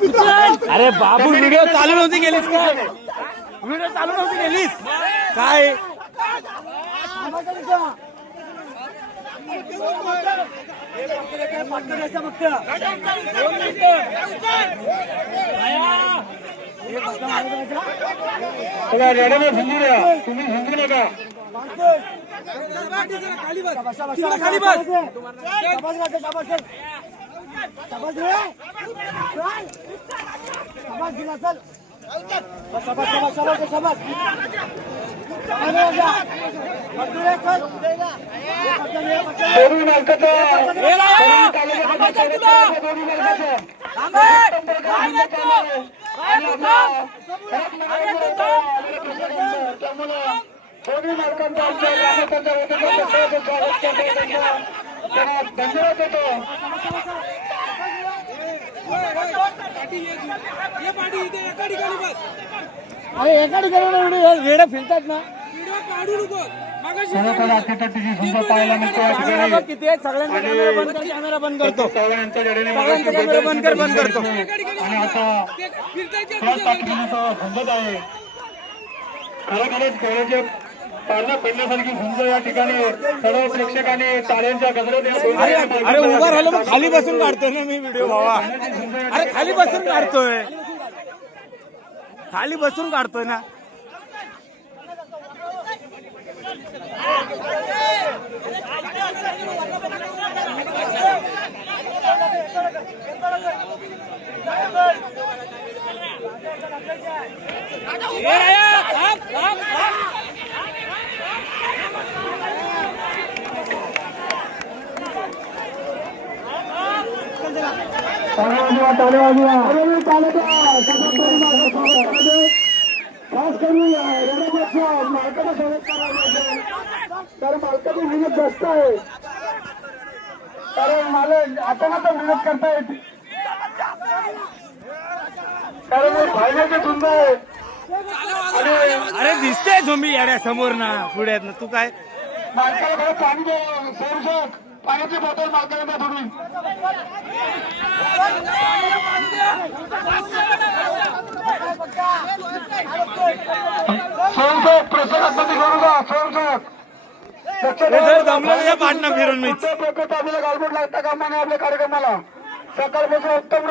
अरे बाबू व्हिडिओ चालू नव्हती गेलीस काय? व्हिडिओ चालू नव्हती गेलीस काय? तुम्ही झुंजू नका. दोन्ही मालकांचा आमच्या ग्रामस्थांच्या वतीने स्वागत करतो. धन्यवाद देतो. अरे एका ठिकाणी वेळ फिरतात ना. पाहायला मिळतो. किती आहेत सगळ्यांचा कॅमेरा बंद करतो. सगळ्यांच्या कॅमेरा बंद करतो. आणि आता झुंजत आहे. खरोखरच खेळाचे पारणं पेडण्यासारखी झुंज या ठिकाणी सर्व प्रेक्षकांनी टाळ्यांच्या गजरात. अरे उभा राहिलो मग खाली बसून काढतोय ना मी व्हिडिओ भावा. अरे खाली बसून काढतोय. खाली बसून काढतोय ना. खास करून मालकाला स्वागत तर मालकाची मेहनत जास्त आहे. कारण मालक आपण आता मेहनत करतायत. कारण फायद्याचे धुंद आहे. अरे दिसतेय झोंबी येड्या समोर ना पुढे ना. तू काय मालकाला थोडं पाणी दे. संरक्षक पाण्याची बॉटल मालकाला द्या थोडी. संरक्षक प्रसंगात करू का? संरक्षक जमलं पाडणं फिरून मी गालबोट लागता कामा नाही आपल्या कार्यक्रमाला. सकाळपासून उत्तम